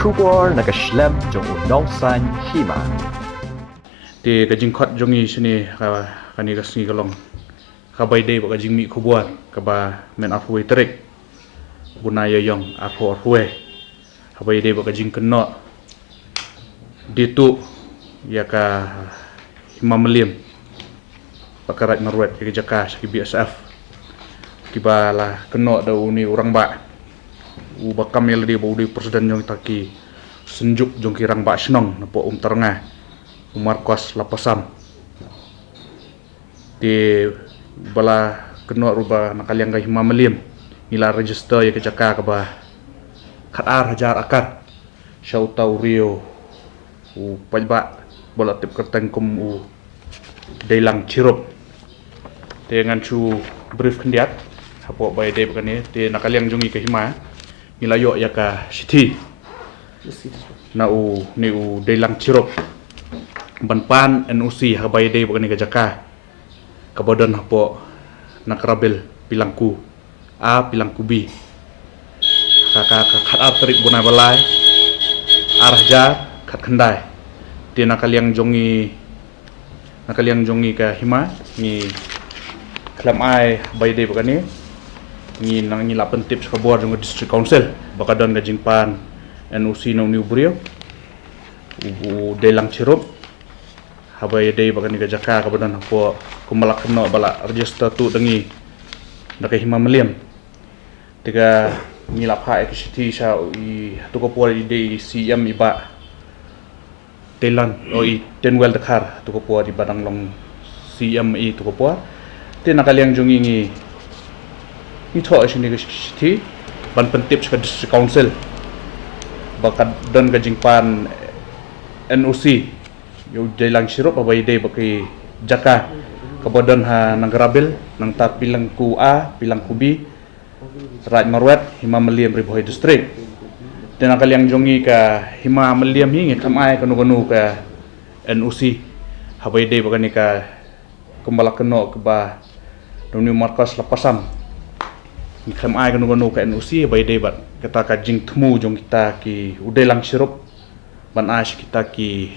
kubor nakaslem jong unongsan hima. Ti kajing khot jongi sini kani kasni kalong kabai dei ba kajing mi kubor kaba men afwe trek bunaya yong afo afwe kabai dei ba kajing keno ditu ya ka himamlim pakarat marwet ke jaka ki BSF kibala keno da uni orang ba u bakam yel di budi presiden jong taki senjuk jong kirang ba snong napo terengah umar kos lapasam di bala keno ruba nakaliang ga himamlim nila register ya ke jaka kaba khatar hajar akar syautau rio u pajba bola tip kerteng kum u deilang cirup dengan cu brief kendiat hapo bay de bakani te nakaliang jungi ke hima nilayo ya ka sithi na u ni u deilang cirup banpan NUC habay de bakani ka jaka kabodan hapo nakrabel pilangku a pilangku b kaka khat tarik bunai balai arja khat khandai te nakaliang jongi ka hima ni klam ai bay de bakani ni nang ni lapan tips ka board ng district council baka don ga jingpan NUC no New Brio u delang cirup habay de bakani ga jaka ka badan hapo kumalak no bala register tu dengi naka himamlim tiga ni lapha ekiti sa i tu ko por de CM iba telan o i tenwel dakar tu ko por di badang long CM i tu ko por te nakaliang jongi ni tho sini ke sithi ban pentip ka district council baka don ga jingpan NUC yo delang sirup abay de baki jaka kabodan ha nagrabel nang ta pilangku A pilangku B Raj Marwet himamlim riboy district tena kaliang jongi ka himamlim hingi kamai kanu ka NUC habay de bakani ka kumbala keno ba doni markas lapasam kamai kanu ka NUC habay de bat kata ka jing temu jong kita ki udelang sirup ban ash kita ki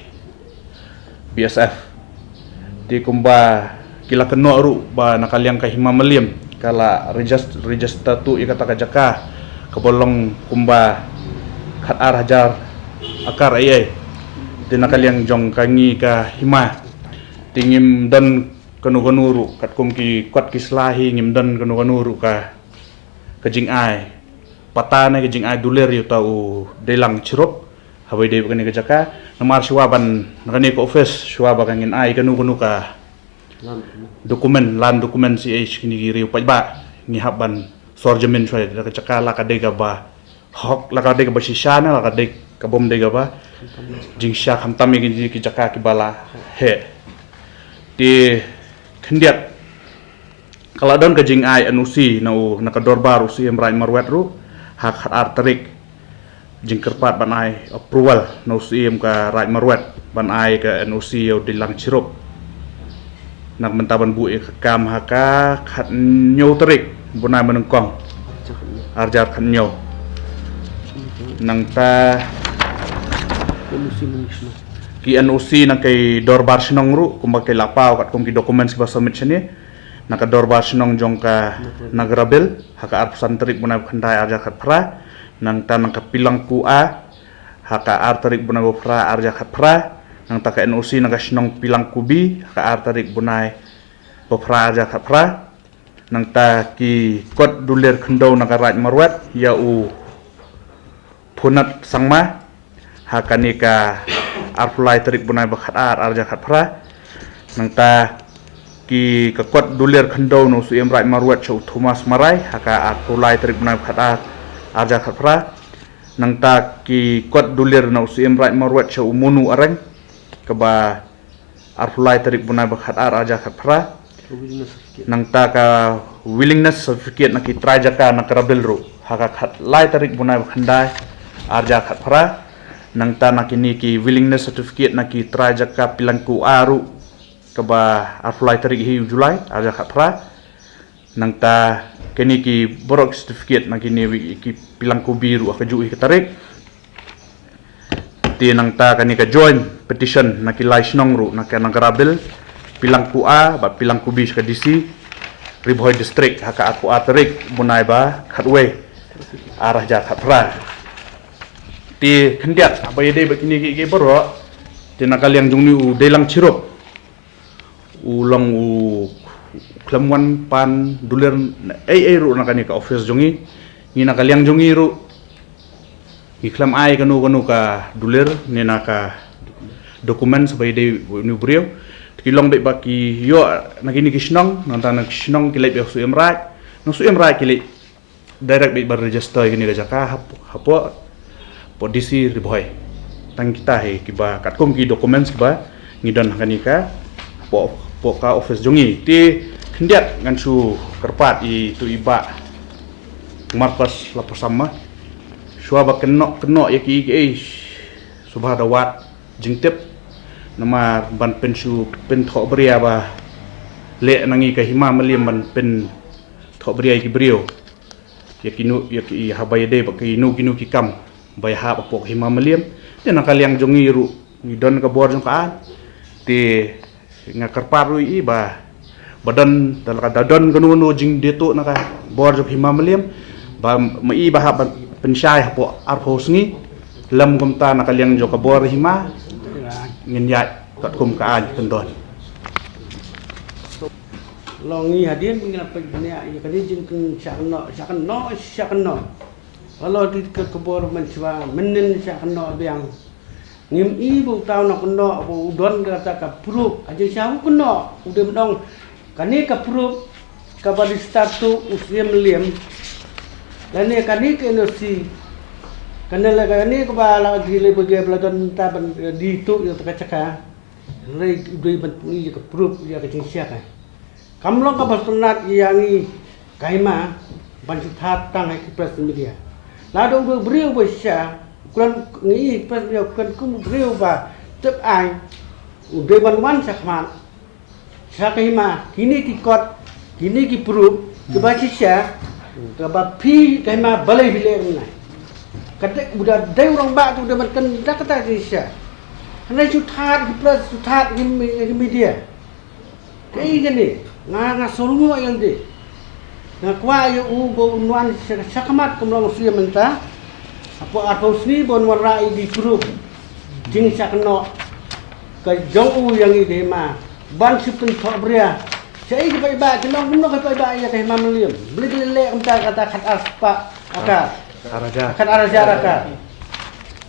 BSF di kumba kila keno ru ba nakaliang ka himamlim kala register tu ikata ka jaka kabolong kumba khatar hajar akar ai di nakaliang jong kangi ka hima tingim dan kanu ru kat kum ki kwat kislahi ngim dan kanu ru ka kajing ai patana kajing ai duler yu tau delang cirup habay de bakani ka jaka namar suwaban nakani ko office suwaba kangin ai kanu ka dokumen si ai kini giri pajba ni haban sorjamin soy ka jaka la ka de ga ba hok la ka de ga ba sishana la ka de ka bom de ga ba jingsha khamtami ki jaka ki bala he di kendiat kala don ka jing ai NUC nau nakador baru si Raj Marwet ru hak hat tarik jing kerpat ban ai approval nau si ka Raj Marwet ban ai ka NUC yo dilang cirup nak mentaban bu kam haka khat nyo tarik bunai menengkong arjar khat nyo nang ta ki NUC nang kay dorbar sinong ru kumba kay lapaw kat kum ki documents ba submit sini naka dorbar sinong jong ka nagrabel haka arpusan tarik bunai khandai arjar khat pra nang ta nang kapilangku A haka artarik bunai pra arjar khat pra nang ta ka NUC nang ka sinong pilangku B haka artarik bunai pra arjar khat pra nang ta ki kot duler khendau nang ka Raj Marwet ya u punat sangma hakani ka arpulai tarik bunai bakhat arja khat pra nang ta ki ka kot duler khendau no su Raj Marwet chau Thomas Marai haka arpulai tarik bunai bakhat arja khat pra nang ta ki kot duler no su Raj Marwet chau munu areng kaba arpulai tarik bunai bakhat arja khat pra nang ta ka willingness certificate na ki try jaka na karabel ru haka khat lai tarik bunai bakhandai arja khat pra nang ta nakini ki willingness certificate na ki try jaka pilangku aru kaba apply tarik hi Julai arja khat pra nang ta kini ki borok certificate na kini ki pilangku biru akaju hi tarik Ti nang ta kani ka join petition nakilai snong ru nak nagarabil pilang ku A ba pilang ku B ka DC Riboy district haka aku aterik bunai ba khatwe arah jar khatra ti khendiat abai de bakini ki boro ti nakal yang jungni u delang chirop ulang u klamwan pan duler ai ru nakani ka office jungi ni nakal yang jungi ru iklam ai kanu ka duler ni naka dokumen sebagai de ni brio kilong be baki yo nagini kisnong nanta nak kisnong kilai be su emrai no su emrai kilai direct be bar register gini ga jaka hapo podisi riboy tang kita he kiba katkom ki dokumen kiba ngidon kanika po ka office jongi ti kendiat ngan su kerpat i tu iba markas lapor sama suaba keno yaki subha dawat jingtep nama ban pensu pen thok bria ba le nangi ka hima maliam ban pen thok bria ki brio yaki habai de ba ki kinu ki kam bai ha ba pok hima maliam te nakal yang jongi ru ni don ka bor jong ka te ngakar paru i ba badan dal ka dadon ganu jing deto naka bor jong hima maliam ba mai ba ha pensyai po arphos ni lam gumta nakal yang jo ka bor hima ngin yai kat kum ka an kendon longi hadian ngila pegnya ya kadi jing syakno kalau di kebor mencwa menen syakno biang ngim ibu tau nak keno bu udon kata ka prup aja syau keno udah mendong kani ka prup ka badi startu usia meliam dan ni kani ke nosi kanela kani ko bala gile bagi peladan ta di tu ya taka rei dui bentuk ka proof ya ka cincia ka kamlo ka basnat yangi kaima bantu tang ki press media la do brio besya kuran ngi press media kuran kum brio ba tep ai udai ban sakman sakima kini ki kot kini ki proof ke ba cicia ke ba pi kaima balai bile menai kadek budak dai orang bak tu dapat kan dak kata Indonesia. Hendak sutat plus sutat di media. Kai gini, nga sorungo yang di. Nga kwa yo bo nuan sakamat kumlong suya menta. Apa sini bon warai di grup. Jing sakno ka jong yang ide ma. Ban sipun thok bria. Sai ke bai ba kenong ke bai ba ya ke mamliam. Beli le kata khat aspa akar. Akan araja raka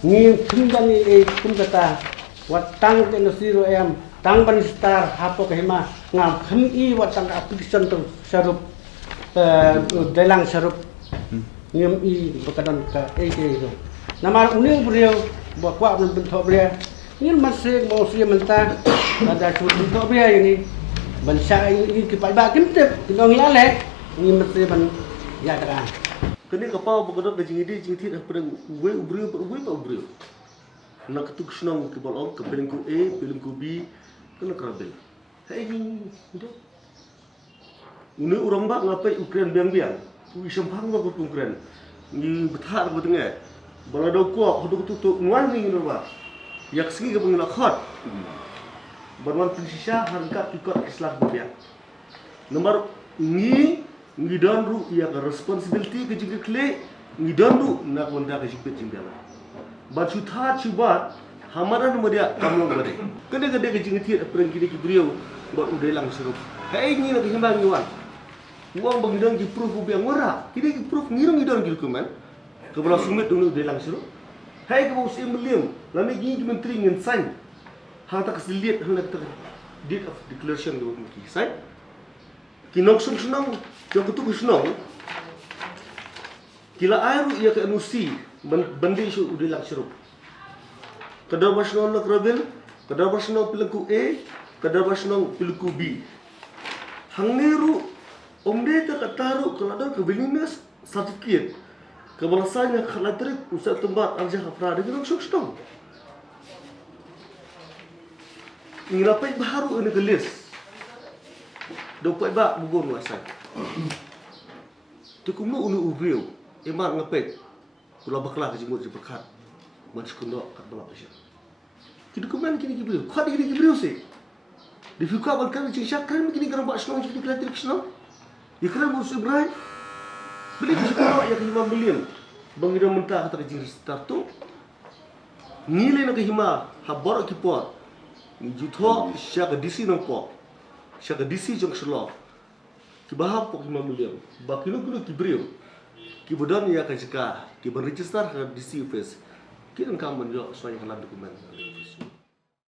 ni kumdan ni kumkata watang ke nosiro ayam tang ban star hapo ke hima ngam khami watang application tu sarup delang sarup ngam i bakadan ka itu nama uning beliau buat kuat bentuk beliau ini masih mau sia mentah ada bentuk beliau ini bangsa ini kipai ba kimtep kinong yale ini mesti ban ya kan kini kapau berkedok dengan jingidi jingti dah pada uwe ubrio nak ketuk senang ke balong ke pelingku A pelingku B kena kerabel hai ini ini orang bak ngapai Ukraine biang-biang ui sampang bak Ukraine ni betar betengah balado kuak hodok tutuk nuan ni nurba yak segi ke pengilak hot berman prinsisya harga pikot Islam biang nomor ni ngidon ru ya ka responsibility ke jingke kle ngidon ru nak wanda ke jingpe jingbela ba chuta chubat hamara no dia kamlo bade kede ke jingti apreng kini ki brio ba ude lang surup hai ni nak himbang yuan uang bangidon ki proof biang ora kini ki proof ngirong ngidon ki kuman ke bala sumit dulu ude lang surup hai ke bos emlium lami gi ki menteri ngin san ha tak seliat hendak tak deed of declaration do ki sai kinok sunang yang ketuk sunang kila air ia ke anusi bandi isu udah lak syurup kadar basnong nak rabel kadar basnong pilku A kadar basnong pilku B hangneru omde ta kataru kalado ke willingness certificate kebalasanya khalatrik usat tempat arja hafra dengan sunang ngirapai baru ini gelis dapat bak bugon wasan. Tu kumno unu ubrio. Emar ngapet. Kula bakla ke jenggot berkat. Mas kuno kat balap Asia. Ki dokumen kini kibriu. Khat kini kibriu se. Di fika ban kan cing syakran kini kan buat selong kini kelat selong. Ya kena Mus Ibrahim. Beli ki kuno ya ke 5 bilion. Bang ida mentah kata jing start tu. Nilai nak hima habor ki pot. Ni jutho syak disi nang pot. Syak disi jong selong. Ki bahap pok 5 milion. Ba kilo kibriu. Ki bodan ya ka jika ki berregister ke disi face. Ki engkau menjok soal halam dokumen.